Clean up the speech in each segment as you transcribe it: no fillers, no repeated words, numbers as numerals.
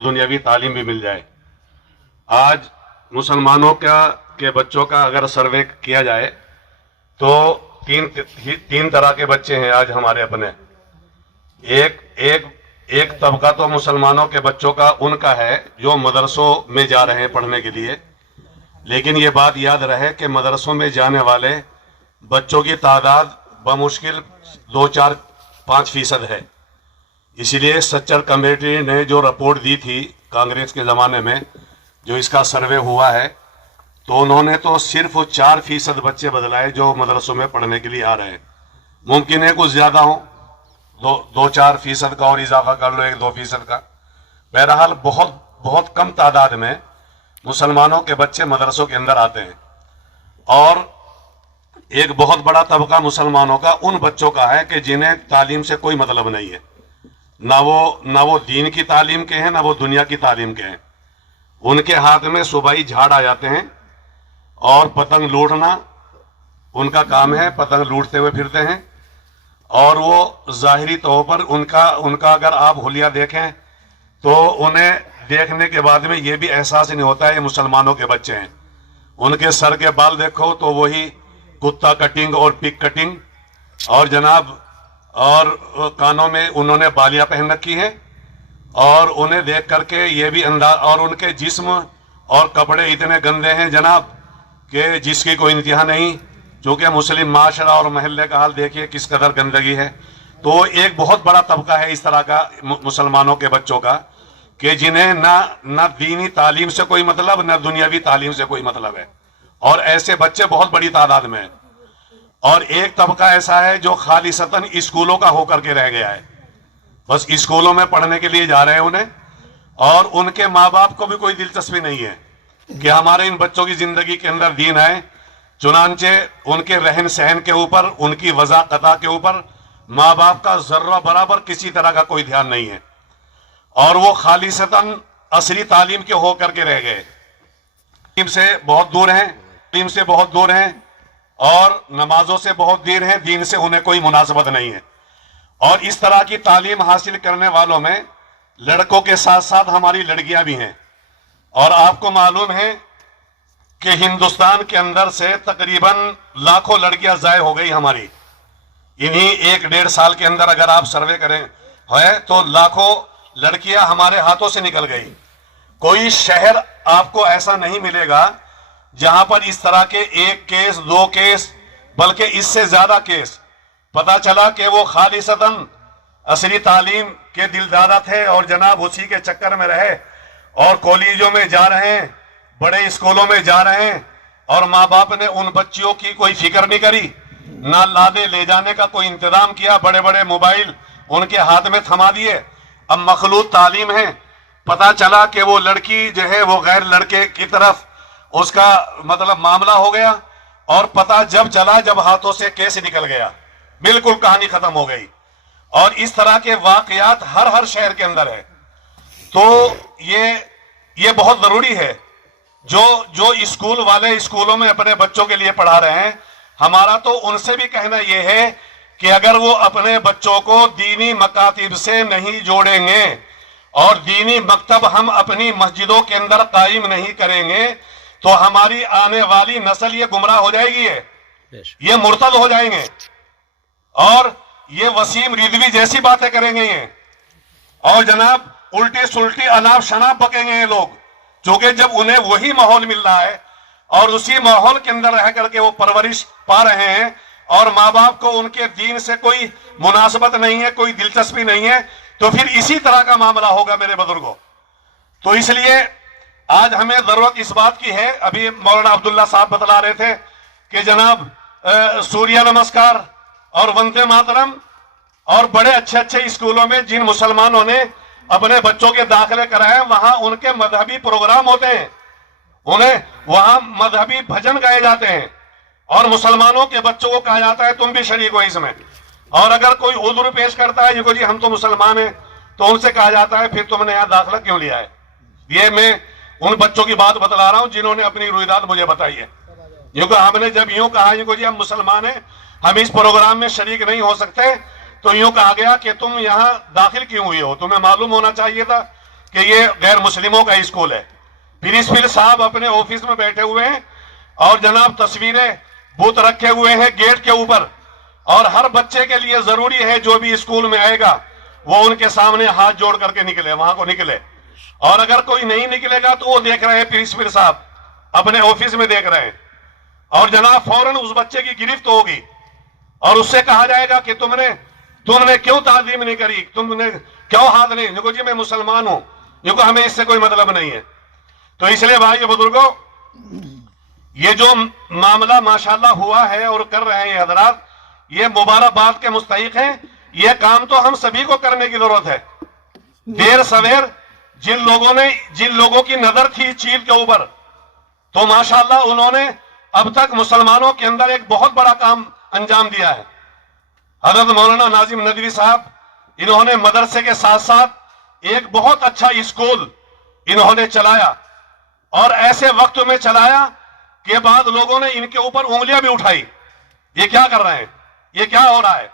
दुनियावी तालीम भी मिल जाए। आज मुसलमानों के बच्चों का अगर सर्वे किया जाए तो तीन तरह के बच्चे हैं आज हमारे अपने। एक एक एक तबका तो मुसलमानों के बच्चों का उनका है जो मदरसों में जा रहे हैं पढ़ने के लिए, लेकिन ये बात याद रहे कि मदरसों में जाने वाले बच्चों की तादाद बमुश्किल 2-4-5% है। इसीलिए सच्चर कमेटी ने जो रिपोर्ट दी थी कांग्रेस के ज़माने में, जो इसका सर्वे हुआ है, तो उन्होंने तो सिर्फ 4% बच्चे बदलाए जो मदरसों में पढ़ने के लिए आ रहे हैं। मुमकिन है कुछ ज़्यादा हो, 2-4% का और इजाफा कर लो 1-2% का। बहरहाल बहुत कम तादाद में मुसलमानों के बच्चे मदरसों के अंदर आते हैं। और एक बहुत बड़ा तबका मुसलमानों का उन बच्चों का है कि जिन्हें तालीम से कोई मतलब नहीं है, ना वो दीन की तालीम के हैं ना वो दुनिया की तालीम के हैं। उनके हाथ में सुबाई झाड़ आ जाते हैं और पतंग लूटना उनका काम है, पतंग लूटते हुए फिरते हैं। और वो ज़ाहिरी तौर पर उनका अगर आप हुलिया देखें तो उन्हें देखने के बाद में ये भी एहसास नहीं होता है ये मुसलमानों के बच्चे हैं। उनके सर के बाल देखो तो वही कुत्ता कटिंग और पिग कटिंग, और जनाब और कानों में उन्होंने बालियां पहन रखी हैं। और उन्हें देख करके ये भी अंदाज, और उनके जिस्म और कपड़े इतने गंदे हैं जनाब कि जिसकी कोई इंतहा नहीं। क्योंकि मुस्लिम माशरा और महल्ले का हाल देखिए किस कदर गंदगी है। तो एक बहुत बड़ा तबका है इस तरह का मुसलमानों के बच्चों का कि जिन्हें ना दीनी तालीम से कोई मतलब ना दुनियावी तालीम से कोई मतलब है। और ऐसे बच्चे बहुत बड़ी तादाद में हैं। और एक तबका ऐसा है जो खालिसतन स्कूलों का होकर के रह गया है, बस स्कूलों में पढ़ने के लिए जा रहे हैं उन्हें, और उनके माँ बाप को भी कोई दिलचस्पी नहीं है कि हमारे इन बच्चों की जिंदगी के अंदर दीन है। चुनांचे उनके रहन सहन के ऊपर, उनकी वज़ाक़ता के ऊपर माँ बाप का जर्रा बराबर किसी तरह का कोई ध्यान नहीं है। और वो खालिसतन असली तालीम के होकर के रह गए, तालीम से बहुत दूर हैं, तालीम से बहुत दूर हैं और नमाजों से बहुत दूर हैं, दीन से उन्हें कोई मुनासबत नहीं है। और इस तरह की तालीम हासिल करने वालों में लड़कों के साथ साथ हमारी लड़कियां भी हैं। और आपको मालूम है कि हिंदुस्तान के अंदर से तकरीबन लाखों लड़कियां ज़ाय हो गई हमारी। इन्हीं 1-1.5 साल के अंदर अगर आप सर्वे करें है तो लाखों लड़कियां हमारे हाथों से निकल गई। कोई शहर आपको ऐसा नहीं मिलेगा जहां पर इस तरह के 1 केस 2 केस बल्कि इससे ज्यादा केस पता चला कि वो खालिसतन असली तालीम के दिलदादा थे और जनाब उसी के चक्कर में रहे और कॉलेजों में जा रहे हैं, बड़े स्कूलों में जा रहे हैं, और माँ बाप ने उन बच्चियों की कोई फिक्र नहीं करी, ना लादे ले जाने का कोई इंतजाम किया, बड़े बड़े मोबाइल उनके हाथ में थमा दिए। अब मखलूत तालीम है, पता चला कि वो लड़की जो है वो गैर लड़के की तरफ उसका मतलब मामला हो गया, और पता जब चला जब हाथों से केस निकल गया, बिल्कुल कहानी खत्म हो गई। और इस तरह के वाकयात हर शहर के अंदर है। तो ये बहुत जरूरी है जो स्कूल वाले स्कूलों में अपने बच्चों के लिए पढ़ा रहे हैं, हमारा तो उनसे भी कहना यह है कि अगर वो अपने बच्चों को दीनी मकातिब से नहीं जोड़ेंगे और दीनी मकतब हम अपनी मस्जिदों के अंदर कायम नहीं करेंगे तो हमारी आने वाली नस्ल ये गुमराह हो जाएगी, ये मुर्तद हो जाएंगे और ये वसीम रिजवी जैसी बातें करेंगे ये, और जनाब उल्टी सुल्टी अनाप शनाप बकेंगे ये लोग। क्योंकि जब उन्हें वही माहौल मिल रहा है और उसी माहौल के अंदर रह करके वो परवरिश पा रहे हैं और माँ बाप को उनके दीन से कोई मुनासबत नहीं है, कोई दिलचस्पी नहीं है, तो फिर इसी तरह का मामला होगा मेरे बुजुर्गों। तो इसलिए आज हमें जरूरत इस बात की है, अभी मौलाना अब्दुल्ला साहब बतला रहे थे कि जनाब सूर्य नमस्कार और वंदे मातरम और बड़े अच्छे स्कूलों में जिन मुसलमानों ने अपने बच्चों के दाखिले कराए वहां उनके मजहबी प्रोग्राम होते हैं, उन्हें वहां मजहबी भजन गाए जाते हैं और मुसलमानों के बच्चों को कहा जाता है तुम भी शरीक हो इसमें। और अगर कोई उज़्र पेश करता है देखो जी हम तो मुसलमान हैं, तो उनसे कहा जाता है फिर तुमने यहाँ दाखिला क्यों लिया है। ये मैं उन बच्चों की बात बतला रहा हूं जिन्होंने अपनी रुईदात मुझे बताई है। क्योंकि हमने जब यूं कहा जी हम मुसलमान हैं, हम इस प्रोग्राम में शरीक नहीं हो सकते, तो यूं कहा गया कि तुम यहाँ दाखिल क्यों हुए हो, तुम्हें मालूम होना चाहिए था کہ یہ غیر مسلموں کا اسکول ہے. پرنسپل صاحب اپنے آفس میں بیٹھے ہوئے ہیں اور جناب تصویریں بت رکھے ہوئے ہیں گیٹ کے اوپر, اور ہر بچے کے لیے ضروری ہے جو بھی اسکول میں آئے گا وہ ان کے سامنے ہاتھ جوڑ کر کے نکلے, وہاں کو نکلے. اور اگر کوئی نہیں نکلے گا تو وہ دیکھ رہے ہیں پرنسپل صاحب اپنے آفس میں دیکھ رہے ہیں, اور جناب فوراً اس بچے کی گرفت ہوگی اور اس سے کہا جائے گا کہ تم نے کیوں تعلیم نہیں کری, تم نے کیوں ہاتھ نہیں. دیکھو جی میں مسلمان ہوں, دیکھو ہمیں اس سے کوئی مطلب نہیں ہے. تو اس لیے بھائی بزرگوں, یہ جو معاملہ ماشاءاللہ ہوا ہے اور کر رہے ہیں حضرات, یہ مبارکباد کے مستحق ہیں. یہ کام تو ہم سبھی کو کرنے کی ضرورت ہے. دیر سویر جن لوگوں کی نظر تھی چیل کے اوپر, تو ماشاءاللہ انہوں نے اب تک مسلمانوں کے اندر ایک بہت بڑا کام انجام دیا ہے. حضرت مولانا ناظم ندوی صاحب, انہوں نے مدرسے کے ساتھ ساتھ ایک بہت اچھا اسکول انہوں نے چلایا, اور ایسے وقت میں چلایا کہ بعد لوگوں نے ان کے اوپر انگلیاں بھی اٹھائی, یہ کیا کر رہے ہیں, یہ کیا ہو رہا ہے,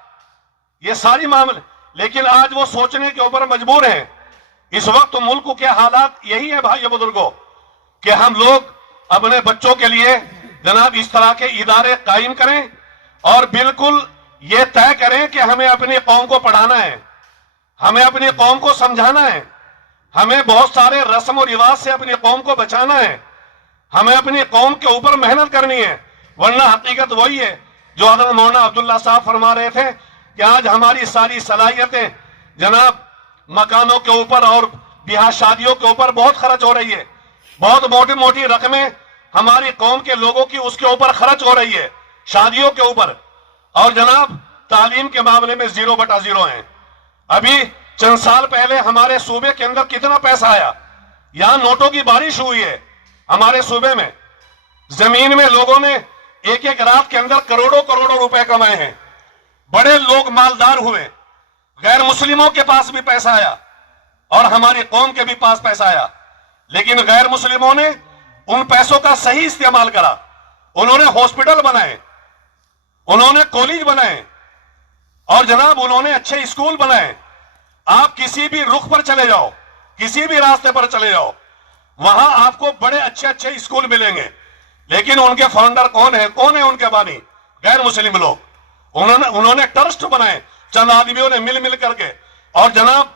یہ ساری معاملے. لیکن آج وہ سوچنے کے اوپر مجبور ہیں. اس وقت ملک کے حالات یہی ہے بھائی بزرگوں, کہ ہم لوگ اپنے بچوں کے لیے جناب اس طرح کے ادارے قائم کریں, اور بالکل یہ طے کریں کہ ہمیں اپنی قوم کو پڑھانا ہے, ہمیں اپنی قوم کو سمجھانا ہے, ہمیں بہت سارے رسم و رواج سے اپنی قوم کو بچانا ہے, ہمیں اپنی قوم کے اوپر محنت کرنی ہے. ورنہ حقیقت وہی ہے جو حضرت مولانا عبداللہ صاحب فرما رہے تھے کہ آج ہماری ساری صلاحیتیں جناب مکانوں کے اوپر اور بیاہ شادیوں کے اوپر بہت خرچ ہو رہی ہے. بہت موٹی موٹی رقمیں ہماری قوم کے لوگوں کی اس کے اوپر خرچ ہو رہی ہے, شادیوں کے اوپر. اور جناب تعلیم کے معاملے میں 0/0 ہیں. ابھی چند سال پہلے ہمارے صوبے کے اندر کتنا پیسہ آیا, یہاں نوٹوں کی بارش ہوئی ہے ہمارے صوبے میں. زمین میں لوگوں نے ایک رات کے اندر کروڑوں روپے کمائے ہیں. بڑے لوگ مالدار ہوئے. غیر مسلموں کے پاس بھی پیسہ آیا اور ہماری قوم کے بھی پاس پیسہ آیا, لیکن غیر مسلموں نے ان پیسوں کا صحیح استعمال کرا. انہوں نے ہاسپٹل بنائے, انہوں نے کالج بنائے, اور جناب انہوں نے اچھے اسکول بنائے. آپ کسی بھی رخ پر چلے جاؤ, کسی بھی راستے پر چلے جاؤ, وہاں آپ کو بڑے اچھے اسکول ملیں گے. لیکن ان کے فاؤنڈر کون ہیں ان کے بانی؟ غیر مسلم لوگ. انہوں نے ٹرسٹ بنائے چند آدمیوں نے مل کر کے, اور جناب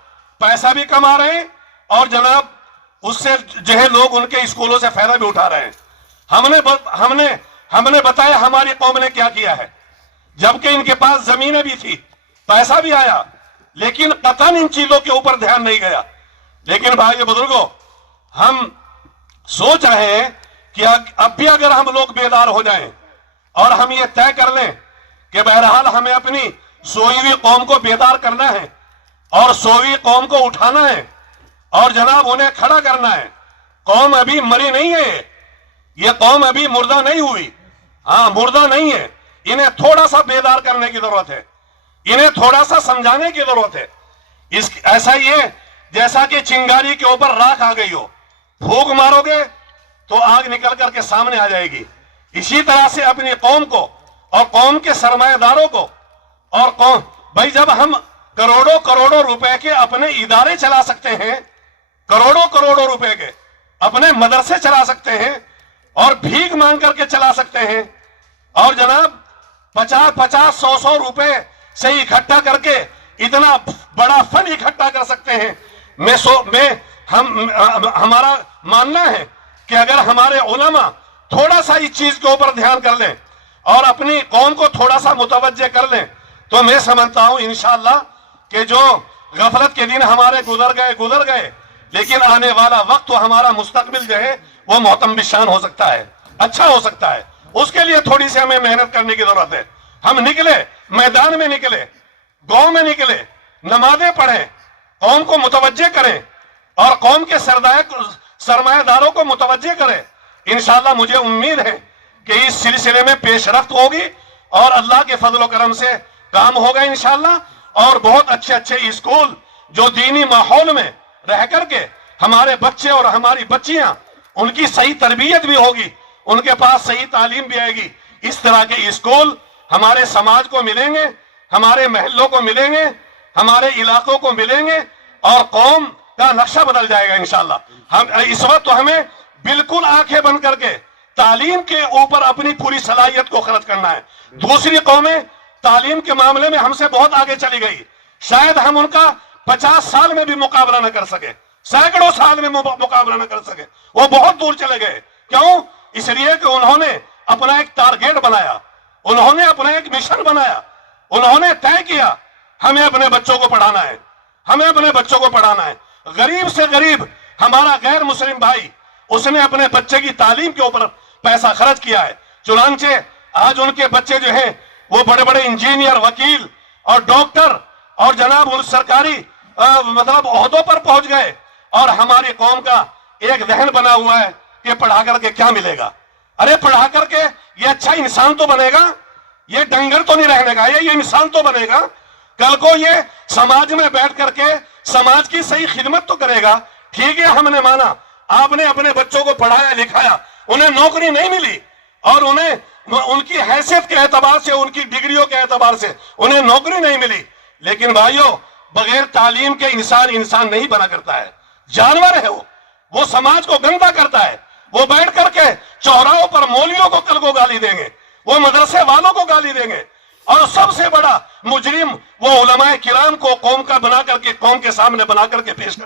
پیسہ بھی کما رہے ہیں, اور جناب اس سے جو ہے لوگ ان کے اسکولوں سے فائدہ بھی اٹھا رہے ہیں. ہم نے بتایا ہماری قوم نے کیا کیا ہے, جبکہ ان کے پاس زمینیں بھی تھی, پیسہ بھی آیا, لیکن قطعاً ان چیزوں کے اوپر دھیان نہیں گیا. لیکن بھائی بزرگوں, ہم سوچ رہے ہیں کہ اب بھی اگر ہم لوگ بیدار ہو جائیں اور ہم یہ طے کر لیں کہ بہرحال ہمیں اپنی سوئی ہوئی قوم کو بیدار کرنا ہے اور سوئی قوم کو اٹھانا ہے اور جناب انہیں کھڑا کرنا ہے. قوم ابھی مری نہیں ہے, یہ قوم ابھی مردہ نہیں ہوئی. ہاں مردہ نہیں ہے, انہیں تھوڑا سا بیدار کرنے کی ضرورت ہے, انہیں تھوڑا سا سمجھانے کی ضرورت ہے. ایسا ہی ہے جیسا کہ چنگاری کے اوپر راکھ آ گئی ہو, پھونک مارو گے تو آگ نکل کر کے سامنے آ جائے گی. اسی طرح سے اپنی قوم کو اور قوم کے سرمایہ داروں کو, اور قوم بھائی جب ہم کروڑوں روپے کے اپنے ادارے چلا سکتے ہیں, کروڑوں روپے کے اپنے مدرسے چلا سکتے ہیں, اور بھیک مانگ کر کے چلا سکتے ہیں, اور جناب 50-100 روپے سے اکٹھا کر کے اتنا بڑا فن اکٹھا کر سکتے ہیں. ہمارا ماننا ہے کہ اگر ہمارے علماء تھوڑا سا اس چیز کے اوپر دھیان کر لیں اور اپنی قوم کو تھوڑا سا متوجہ کر لیں, تو میں سمجھتا ہوں انشاءاللہ کہ جو غفلت کے دن ہمارے گزر گئے, لیکن آنے والا وقت تو ہمارا مستقبل جو ہے وہ محتم بشان ہو سکتا ہے, اچھا ہو سکتا ہے. اس کے لیے تھوڑی سی ہمیں محنت کرنے کی ضرورت ہے. ہم نکلے, میدان میں نکلے, گاؤں میں نکلے, نمازیں پڑھیں, قوم کو متوجہ کریں اور قوم کے سرمایہ داروں کو متوجہ کریں. انشاءاللہ مجھے امید ہے کہ اس سلسلے میں پیش رفت ہوگی اور اللہ کے فضل و کرم سے کام ہوگا انشاءاللہ. اور بہت اچھے اسکول جو دینی ماحول میں رہ کر کے ہمارے بچے اور ہماری بچیاں, ان کی صحیح تربیت بھی ہوگی, ان کے پاس صحیح تعلیم بھی آئے گی. اس طرح کے اسکول ہمارے سماج کو ملیں گے, ہمارے محلوں کو ملیں گے, ہمارے علاقوں کو ملیں گے, اور قوم کا नक्शा बदल जाएगा इंशाल्लाह। हम इस वक्त तो हमें बिल्कुल आंखें बंद करके तालीम के ऊपर अपनी पूरी सलाहियत को खर्च करना है। दूसरी कौमें तालीम के मामले में हमसे बहुत आगे चली गई, शायद हम उनका 50 साल में भी मुकाबला न कर सके, सैकड़ों साल में मुकाबला न कर सके, वो बहुत दूर चले गए। क्यों? इसलिए कि उन्होंने अपना एक टारगेट बनाया, उन्होंने अपना एक मिशन बनाया, उन्होंने तय किया हमें अपने बच्चों को पढ़ाना है, हमें अपने बच्चों को पढ़ाना है। गरीब से गरीब हमारा गैर मुस्लिम भाई, उसने अपने बच्चे की तालीम के ऊपर पैसा खर्च किया है। चुनांचे आज उनके बच्चे जो हैं वो बड़े बड़े इंजीनियर, वकील और डॉक्टर और जनाब उन सरकारी मतलब ओहदों पर पहुंच गए। और हमारी कौम का एक जहन बना हुआ है कि पढ़ा करके क्या मिलेगा। अरे पढ़ा करके ये अच्छा इंसान तो बनेगा, ये डंगर तो नहीं रहने का, ये इंसान तो बनेगा। कल को ये समाज में बैठ करके समाज की सही खिदमत तो करेगा। ठीक है, हमने माना आपने अपने बच्चों को पढ़ाया लिखाया, उन्हें नौकरी नहीं मिली और उन्हें उनकी हैसियत के एतबार से, उनकी डिग्रियों के एतबार से उन्हें नौकरी नहीं मिली। लेकिन भाइयों, बगैर तालीम के इंसान इंसान नहीं बना करता है, जानवर है वो समाज को गंदा करता है। वो बैठ करके चौराहों पर मौलवियों को कल को गाली देंगे, वो मदरसे वालों को गाली देंगे और सबसे बड़ा मुजरिम वो उलमाए किराम को कौम का बना करके, कौम के सामने बना करके पेश कर